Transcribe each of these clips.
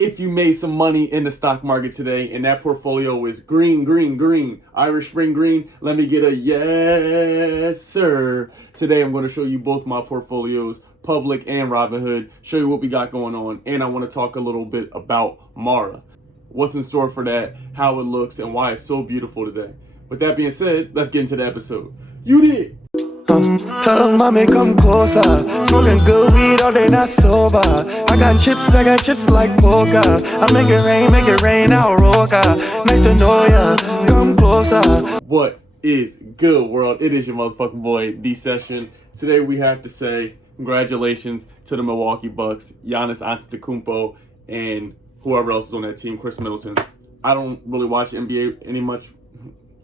If you made some money in the stock market today and that portfolio is green, green, green, Irish Spring green, let me get a yes, sir. Today I'm going to show you both my portfolios, public and Robinhood, show you what we got going on, and I want to talk a little bit about Mara. What's in store for that, how it looks, and why it's so beautiful today. With that being said, let's get into the episode. You did. Tell mommy come closer. Smoking good weed all day, not sober. I got chips like poker. I make it rain, I'll roca. Nice to know ya, come closer. What is good, world? It is your motherfucking boy, D Session. Today we have to say congratulations to the Milwaukee Bucks, Giannis Antetokounmpo, and whoever else is on that team, Chris Middleton. I don't really watch NBA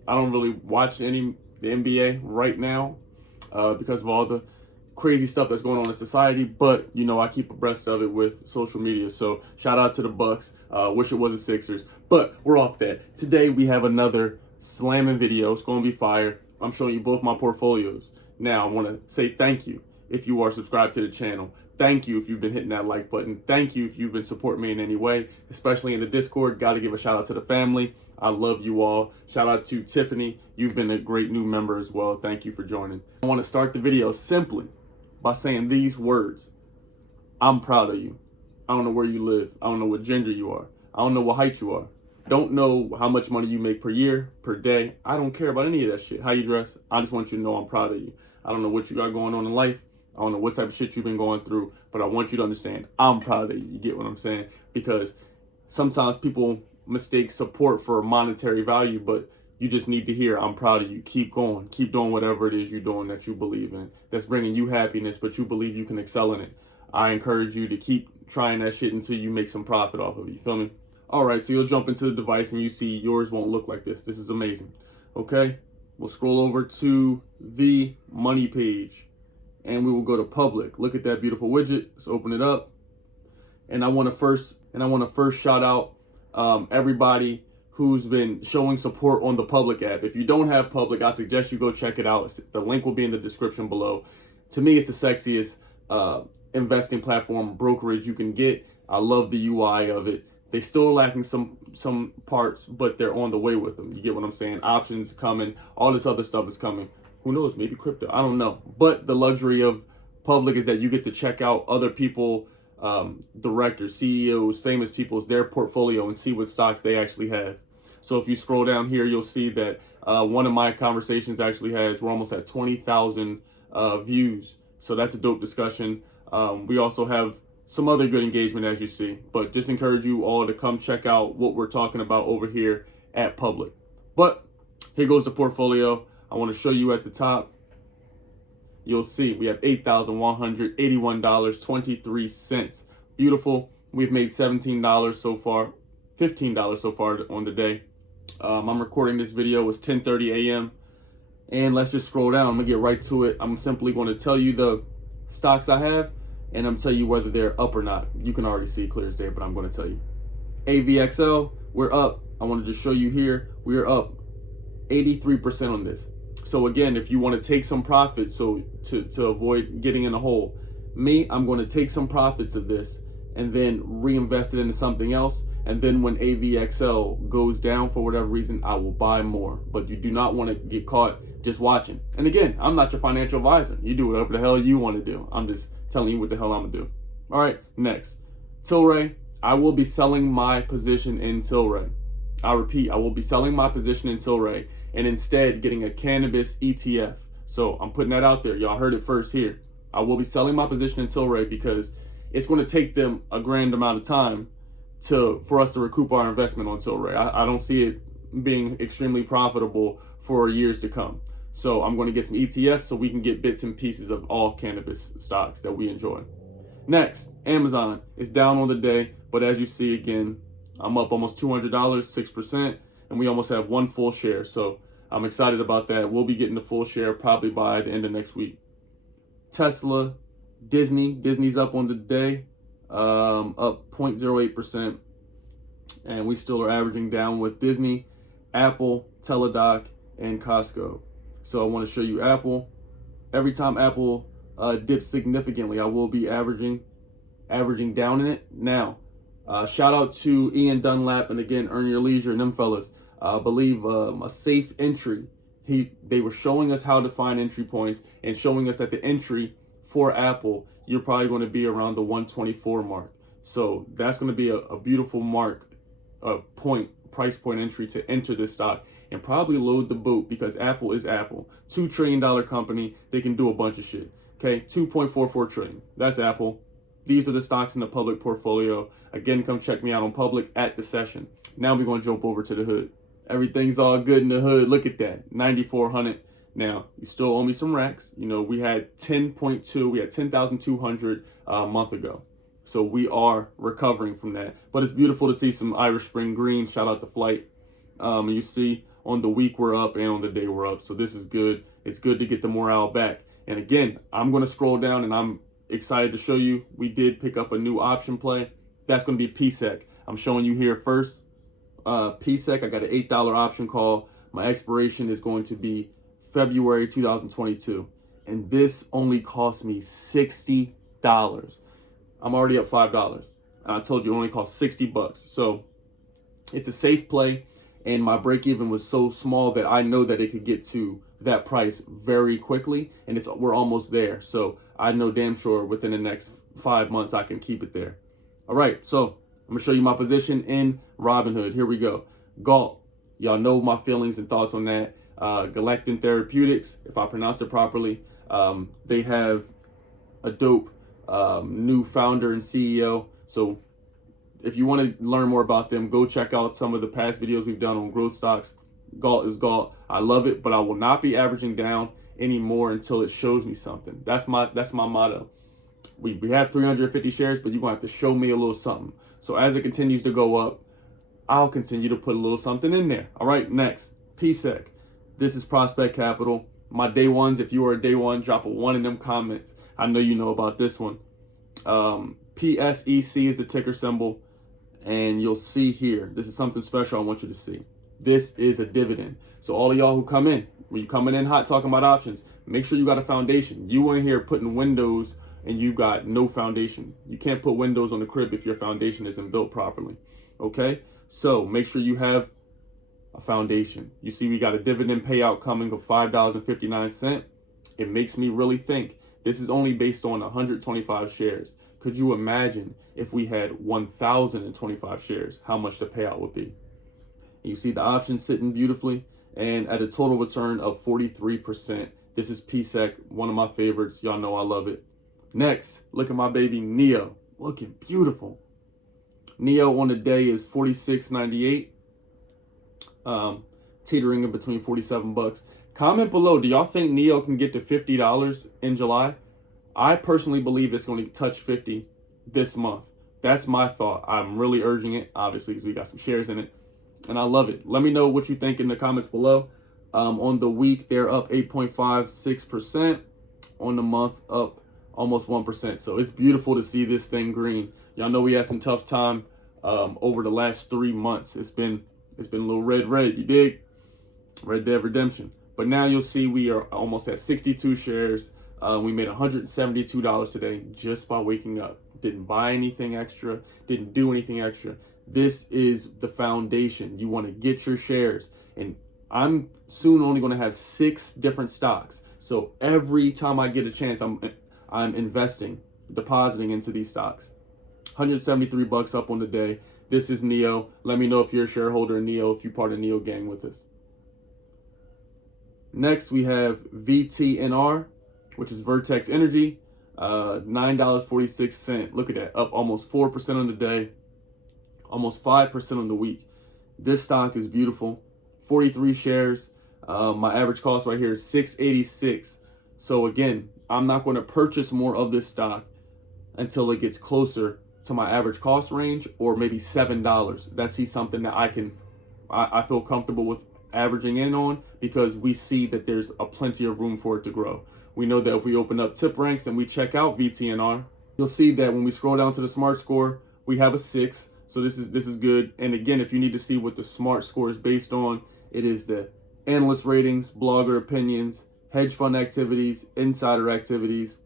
I don't really watch the NBA right now. Because of all the crazy stuff that's going on in society, but you know I keep abreast of it with social media. So shout out to the Bucks. Wish it was the Sixers, but we're off that. Today we have another slamming video. It's going to be fire. I'm showing you both my portfolios. Now I want to say thank you if you are subscribed to the channel. Thank you if you've been hitting that like button. Thank you if you've been supporting me in any way, especially in the Discord. Got to give a shout out to the family. I love you all. Shout out to Tiffany. You've been a great new member as well. Thank you for joining. I want to start the video simply by saying these words. I'm proud of you. I don't know where you live. I don't know what gender you are. I don't know what height you are. I don't know how much money you make per year, per day. I don't care about any of that shit. How you dress. I just want you to know I'm proud of you. I don't know what you got going on in life. I don't know what type of shit you've been going through, but I want you to understand I'm proud of you. You get what I'm saying? Because sometimes people mistake support for monetary value, but you just need to hear I'm proud of you. Keep going. Keep doing whatever it is you're doing that you believe in, that's bringing you happiness, but you believe you can excel in it. I encourage you to keep trying that shit until you make some profit off of it. You feel me? All right, so you'll jump into the device and you see yours won't look like this. This is amazing. Okay, we'll scroll over to the money page and we will go to public. Look at that beautiful widget. Let's open it up. And I want to first shout out everybody who's been showing support on the public app. If you don't have public, I suggest you go check it out. The link will be in the description below. To me, it's the sexiest investing platform brokerage you can get. I love the UI of it. They still lacking some parts, but they're on the way with them. You get what I'm saying? Options coming, all this other stuff is coming. Who knows? Maybe crypto. I don't know. But the luxury of public is that you get to check out other people, directors, CEOs, famous people's, their portfolio and see what stocks they actually have. So if you scroll down here, you'll see that one of my conversations actually we're almost at 20,000 views. So that's a dope discussion. We also have some other good engagement, as you see, but just encourage you all to come check out what we're talking about over here at public. But here goes the portfolio. I want to show you at the top. You'll see we have $8,181.23. Beautiful. We've made $17 so far, $15 so far on the day. I'm recording this video. It's 10:30 a.m. And let's just scroll down. I'm going to get right to it. I'm simply going to tell you the stocks I have, and I'm tell you whether they're up or not. You can already see clear as day, but I'm going to tell you. AVXL, we're up. I wanted to show you here. We are up 83% on this. So again, if you want to take some profits, so to avoid getting in a hole, I'm going to take some profits of this and then reinvest it into something else. And then when AVXL goes down for whatever reason, I will buy more. But you do not want to get caught just watching. And again, I'm not your financial advisor. You do whatever the hell you want to do. I'm just telling you what the hell I'm going to do. All right, next. Tilray, I will be selling my position in Tilray. I repeat, I will be selling my position in Tilray and instead getting a cannabis ETF. So I'm putting that out there. Y'all heard it first here. I will be selling my position in Tilray because it's going to take them a grand amount of time for us to recoup our investment on Tilray. I don't see it being extremely profitable for years to come. So I'm going to get some ETFs so we can get bits and pieces of all cannabis stocks that we enjoy. Next, Amazon is down on the day, but as you see again, I'm up almost $200, 6%, and we almost have one full share. So I'm excited about that. We'll be getting the full share probably by the end of next week. Tesla, Disney's up on the day, up 0.08%, and we still are averaging down with Disney, Apple, Teladoc, and Costco. So I want to show you Apple. Every time Apple dips significantly, I will be averaging down in it. Now, Shout out to Ian Dunlap and again, Earn Your Leisure and them fellas. I believe a safe entry. They were showing us how to find entry points and showing us that the entry for Apple, you're probably going to be around the 124 mark. So that's going to be a beautiful mark, price point entry to enter this stock and probably load the boat because Apple is Apple. $2 trillion company. They can do a bunch of shit. Okay, 2.44 trillion. That's Apple. These are the stocks in the public portfolio. Again, come check me out on public at the session. Now we're going to jump over to the hood. Everything's all good in the hood. Look at that, 9,400. Now, you still owe me some racks. You know, we had 10.2, we had 10,200 a month ago. So we are recovering from that. But it's beautiful to see some Irish Spring Green. Shout out to Flight. And you see on the week we're up and on the day we're up. So this is good. It's good to get the morale back. And again, I'm going to scroll down and I'm excited to show you we did pick up a new option play. That's going to be PSEC. I'm showing you here first. PSEC, I got an $8 option call. My expiration is going to be February 2022. And this only cost me $60. I'm already up $5. And I told you it only cost $60. So it's a safe play. And my break even was so small that I know that it could get to that price very quickly. And we're almost there. So I know damn sure within the next 5 months I can keep it there. All right, so I'm gonna show you my position in Robinhood. Here we go. Galt, y'all know my feelings and thoughts on that. Galactin Therapeutics, if I pronounced it properly. They have a dope new founder and CEO. So if you want to learn more about them, go check out some of the past videos we've done on growth stocks. Galt is Galt. I love it, but I will not be averaging down anymore until it shows me something. That's my motto. We have 350 shares, but you're gonna have to show me a little something. So as it continues to go up, I'll continue to put a little something in there. All right, next, PSEC. This is Prospect Capital. My day ones, if you are a day one, drop a 1 in them comments. I know you know about this one. PSEC is the ticker symbol. And you'll see here, this is something special I want you to see. This is a dividend. So all of y'all who come in, when you coming in hot talking about options, make sure you got a foundation. You in here putting windows and you got no foundation. You can't put windows on the crib if your foundation isn't built properly. Okay? So make sure you have a foundation. You see we got a dividend payout coming of $5.59. It makes me really think. This is only based on 125 shares. Could you imagine if we had 1,025 shares, how much the payout would be? You see the options sitting beautifully and at a total return of 43%. This is PSEC, one of my favorites. Y'all know I love it. Next, look at my baby Neo, looking beautiful. Neo on the day is $46.98, teetering in between $47. Comment below, do y'all think Neo can get to $50 in July? I personally believe it's going to touch 50 this month. That's my thought. I'm really urging it, obviously, because we got some shares in it. And I love it. Let me know what you think in the comments below. On the week, they're up 8.56%. On the month, up almost 1%. So it's beautiful to see this thing green. Y'all know we had some tough time over the last 3 months. It's been a little red, you dig? Red Dead Redemption. But now you'll see we are almost at 62 shares. We made $172 today just by waking up. Didn't buy anything extra, didn't do anything extra. This is the foundation. You want to get your shares. And I'm soon only going to have 6 different stocks. So every time I get a chance, I'm investing, depositing into these stocks. $173 up on the day. This is Neo. Let me know if you're a shareholder in Neo, if you're part of Neo gang with us. Next, we have VTNR, which is Vertex Energy, $9.46. Look at that, up almost 4% on the day, almost 5% on the week. This stock is beautiful. 43 shares. My average cost right here is $6.86. So again, I'm not going to purchase more of this stock until it gets closer to my average cost range, or maybe $7. That's something that I feel comfortable with averaging in on, because we see that there's a plenty of room for it to grow. We know that if we open up Tipranks and we check out VTNR, you'll see that when we scroll down to the smart score, we have a 6. So this is good. And again, if you need to see what the smart score is based on, it is the analyst ratings, blogger opinions, hedge fund activities, insider activities,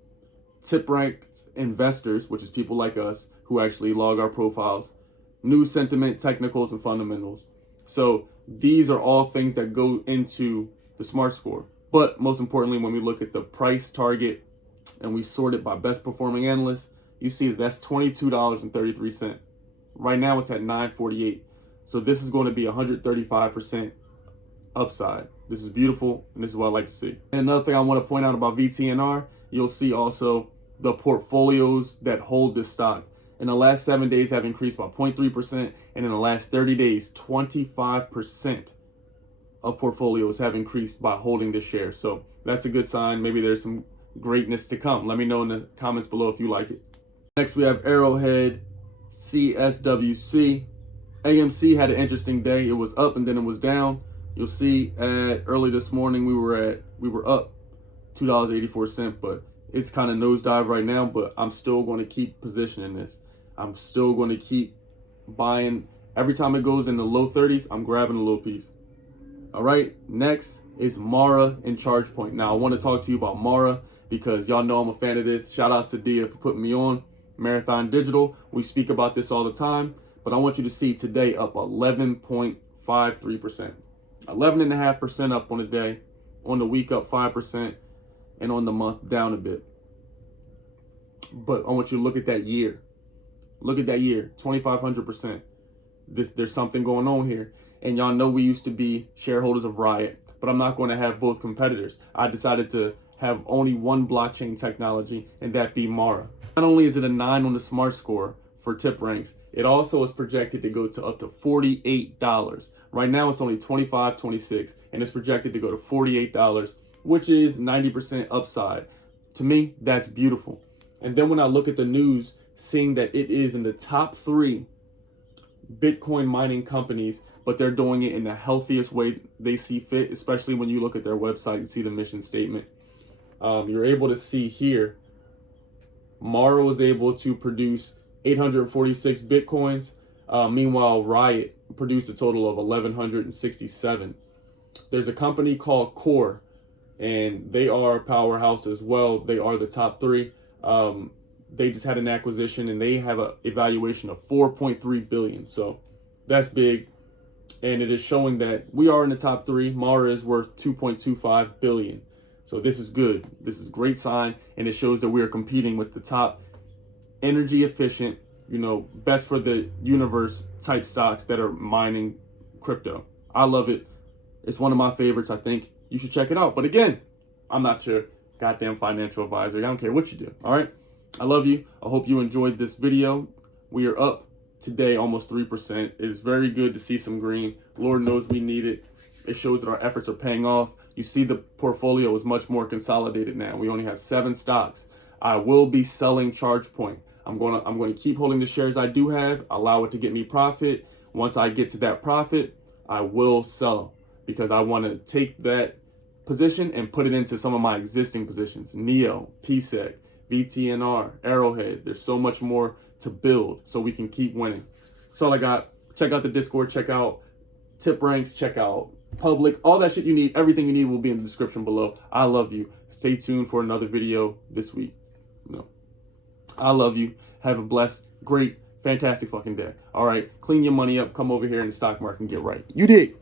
Tipranks investors, which is people like us who actually log our profiles, news sentiment, technicals, and fundamentals. So these are all things that go into the SMART score. But most importantly, when we look at the price target and we sort it by best performing analyst, you see that that's $22.33. Right now it's at $9.48. So this is going to be 135% upside. This is beautiful, and this is what I like to see. And another thing I want to point out about VTNR, you'll see also the portfolios that hold this stock. In the last 7 days have increased by 0.3%, and in the last 30 days, 25% of portfolios have increased by holding this share. So that's a good sign. Maybe there's some greatness to come. Let me know in the comments below if you like it. Next, we have Arrowhead, CSWC. AMC had an interesting day. It was up and then it was down. You'll see early this morning we were up $2.84, but it's kind of nosedive right now. But I'm still going to keep positioning this. I'm still going to keep buying. Every time it goes in the low 30s, I'm grabbing a little piece. All right, next is Mara and ChargePoint. Now I want to talk to you about Mara because y'all know I'm a fan of this. Shout out to Dia for putting me on. Marathon Digital, we speak about this all the time, but I want you to see today up 11.53%. 11.5% up on the day, on the week up 5%, and on the month down a bit. But I want you to look at that year. Look at that year, 2,500%. There's something going on here. And y'all know we used to be shareholders of Riot, but I'm not going to have both competitors. I decided to have only one blockchain technology, and that be Mara. Not only is it a 9 on the SMART score for Tipranks, it also is projected to go to up to $48. Right now it's only $25.26, and it's projected to go to $48, which is 90% upside. To me, that's beautiful. And then when I look at the news, seeing that it is in the top 3 Bitcoin mining companies, but they're doing it in the healthiest way they see fit, especially when you look at their website and see the mission statement. You're able to see here, Mara was able to produce 846 Bitcoins. Meanwhile, Riot produced a total of 1,167. There's a company called Core, and they are a powerhouse as well. They are the top 3. They just had an acquisition, and they have an evaluation of $4.3 billion. So that's big, and it is showing that we are in the top 3. Mara is worth $2.25 billion. So this is good. This is a great sign, and it shows that we are competing with the top energy efficient, best for the universe type stocks that are mining crypto. I love it. It's one of my favorites. I think you should check it out. But again, I'm not your goddamn financial advisor. I don't care what you do. All right. I love you. I hope you enjoyed this video. We are up today almost 3%. It's very good to see some green. Lord knows we need it. It shows that our efforts are paying off. You see the portfolio is much more consolidated now. We only have 7 stocks. I will be selling ChargePoint. I'm going to keep holding the shares I do have, allow it to get me profit. Once I get to that profit, I will sell because I want to take that position and put it into some of my existing positions. NEO, PSEC, VTNR, Arrowhead. There's so much more to build so we can keep winning. That's all I got. Check out the Discord. Check out Tipranks. Check out Public. All that shit you need. Everything you need will be in the description below. I love you. Stay tuned for another video this week. I love you. Have a blessed, great, fantastic fucking day. All right. Clean your money up. Come over here in the stock market and get right. You dig?